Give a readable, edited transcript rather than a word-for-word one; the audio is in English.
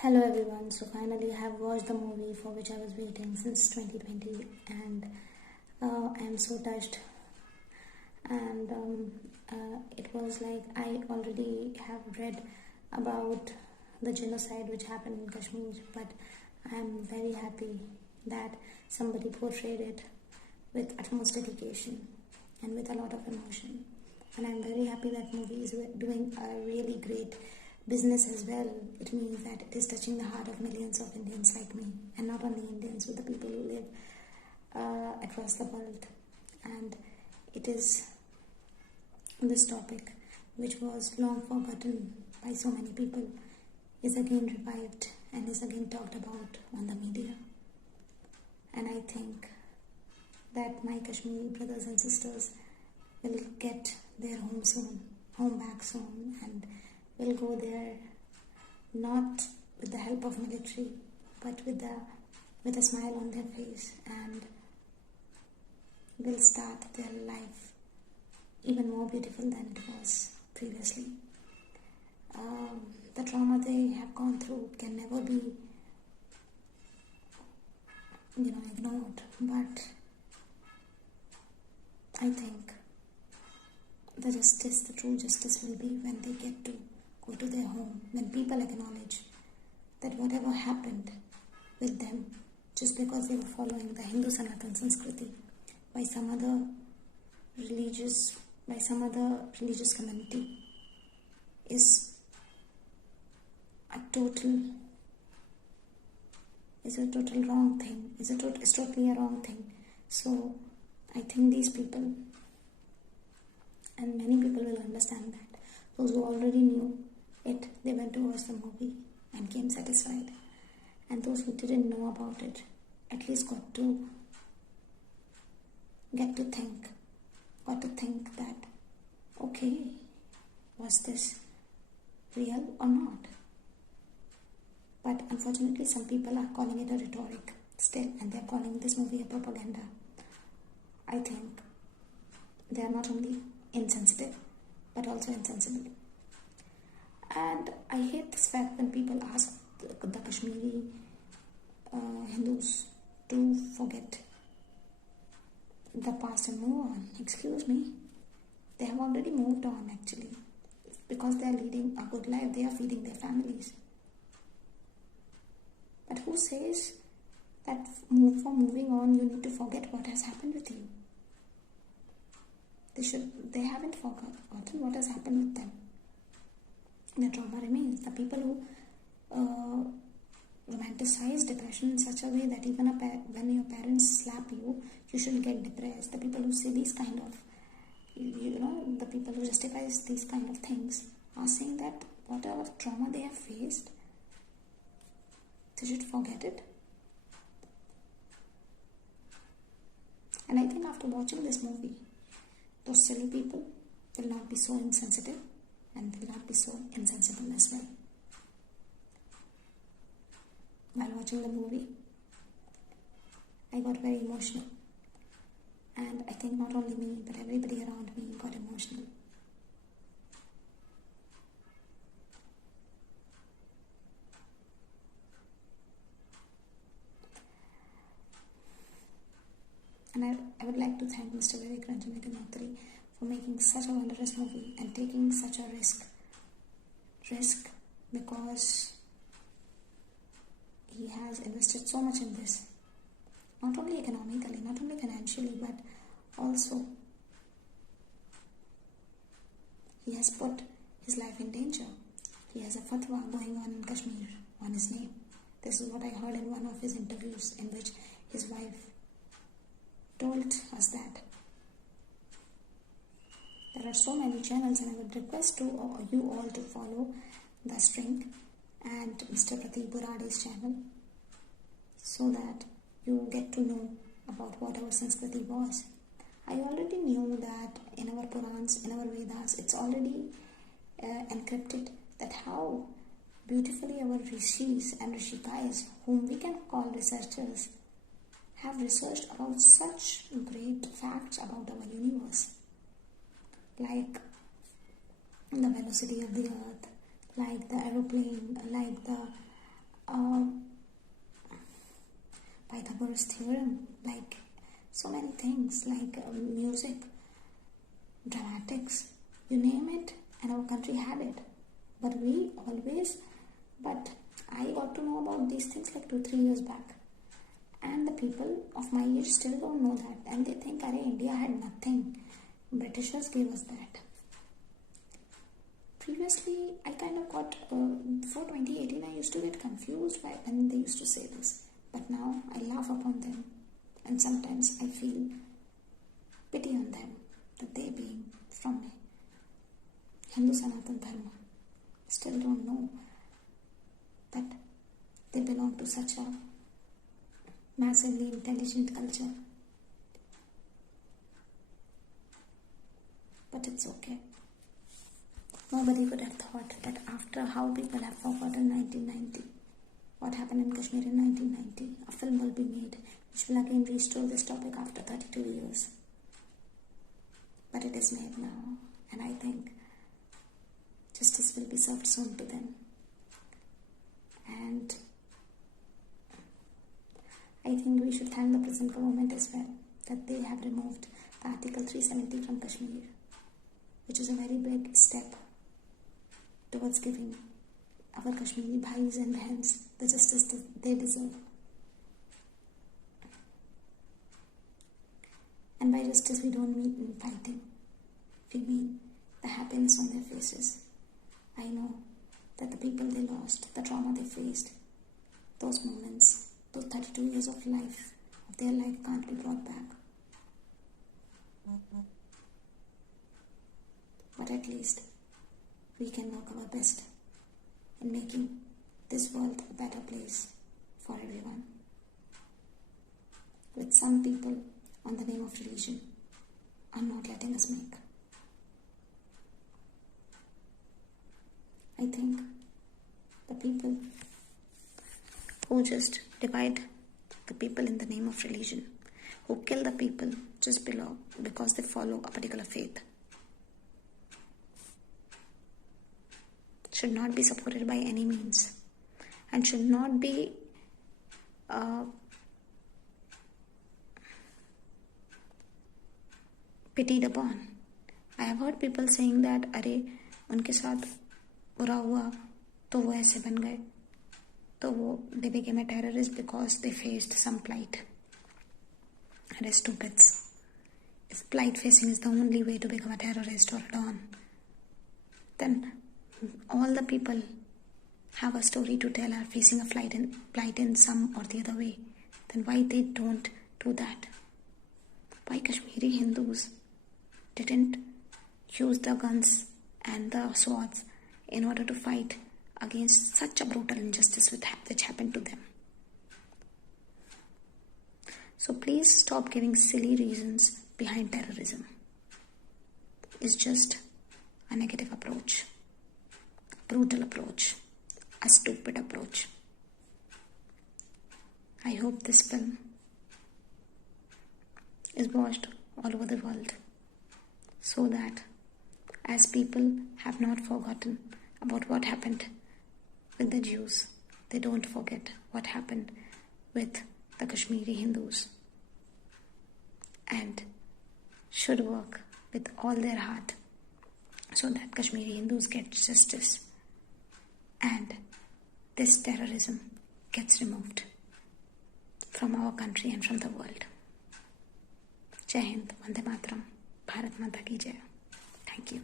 Hello everyone, so finally I have watched the movie for which I was waiting since 2020 and I am so touched and it was like I already have read about the genocide which happened in Kashmir, but I am very happy that somebody portrayed it with utmost dedication and with a lot of emotion, and I'm very happy that movie is doing a really great business as well. It means that it is touching the heart of millions of Indians like me, and not only Indians, but the people who live across the world. And it is this topic, which was long forgotten by so many people, is again revived and is again talked about on the media. And I think that my Kashmiri brothers and sisters will get their home soon, home back soon, and will go there not with the help of military, but with a smile on their face, and will start their life even more beautiful than it was previously. The trauma they have gone through can never be, ignored. But I think the true justice will be when they get to go to their home, when people acknowledge that whatever happened with them just because they were following the Hindu Sanatan Sanskriti by some other religious community is a total wrong thing. Is totally a wrong thing. So I think these people, and many people will understand that. Those who already knew it, they went to watch the movie and came satisfied. And those who didn't know about it, at least got to think that, okay, was this real or not? But unfortunately, some people are calling it a rhetoric still, and they're calling this movie a propaganda. I think they are not only insensitive, but also insensible. And I hate this fact when people ask the Kashmiri Hindus to forget the past and move on. Excuse me, they have already moved on actually. Because they are leading a good life, they are feeding their families. But who says that for moving on you need to forget what has happened with you? They haven't forgotten what has happened with them. The trauma remains. The people who romanticize depression in such a way that even when your parents slap you, you shouldn't get depressed. The people who say these kind of, the people who justify these kind of things are saying that whatever trauma they have faced, they should forget it. And I think after watching this movie, those silly people will not be so insensitive and will not be so insensible as well. While watching the movie, I got very emotional. And I think not only me, but everybody around me got emotional. And I would like to thank Mr. Vivek Ranjan for making such a wondrous movie and taking such a risk because he has invested so much in this, not only economically, not only financially, but also he has put his life in danger. He has a fatwa going on in Kashmir on his name. This is what I heard in one of his interviews, in which his wife told us that there are so many channels, and I would request you all to follow The String and Mr. Pratik Burade's channel, so that you get to know about what our Sanskriti was. I already knew that in our Purans, in our Vedas, it's already encrypted that how beautifully our rishis and rishikais, whom we can call researchers, have researched about such great facts about our universe, like the velocity of the earth, like the aeroplane, like the uh, Pythagoras theorem, like so many things, like music, dramatics, you name it, and our country had it. But I got to know about these things like 2-3 years back. And the people of my age still don't know that. And they think, Arey, India had nothing. Britishers gave us that. Previously, I kind of got, before 2018, I used to get confused by when they used to say this. But now, I laugh upon them. And sometimes I feel pity on them, that they being from Hindu Sanatan Dharma still don't know that they belong to such a massively intelligent culture. But it's okay. Nobody would have thought that after how people have forgotten 1990, what happened in Kashmir in 1990, a film will be made which will again restore this topic after 32 years. But it is made now, and I think justice will be served soon to them. And I think we should thank the present government as well, that they have removed the Article 370 from Kashmir, which is a very big step towards giving our Kashmiri bhais and bahens the justice that they deserve. And by justice, we don't mean fighting. We mean the happiness on their faces. I know that the people they lost, the trauma they faced, those moments, those 32 years of their life can't be brought back. But at least we can work our best in making this world a better place for everyone. Which some people on the name of religion are not letting us make. I think the people who just divide the people in the name of religion, who kill the people just because they follow a particular faith, should not be supported by any means and should not be pitied upon. I have heard people saying that, अरे उनके साथ बुरा हुआ तो वो ऐसे बन गए, तो वो they became a terrorist because they faced some plight. Are stupids. If plight facing is the only way to become a terrorist or a don, then all the people have a story to tell are facing a plight in some or the other way. Then why they don't do that? Why Kashmiri Hindus didn't use the guns and the swords in order to fight against such a brutal injustice which happened to them? So please stop giving silly reasons behind terrorism. It's just a negative approach, a brutal approach, a stupid approach. I hope this film is watched all over the world so that as people have not forgotten about what happened with the Jews, they don't forget what happened with the Kashmiri Hindus, and should work with all their heart so that Kashmiri Hindus get justice and this terrorism gets removed from our country and from the world. Jai Hind, Vande Mataram, Bharat Mata Ki Jai. Thank you.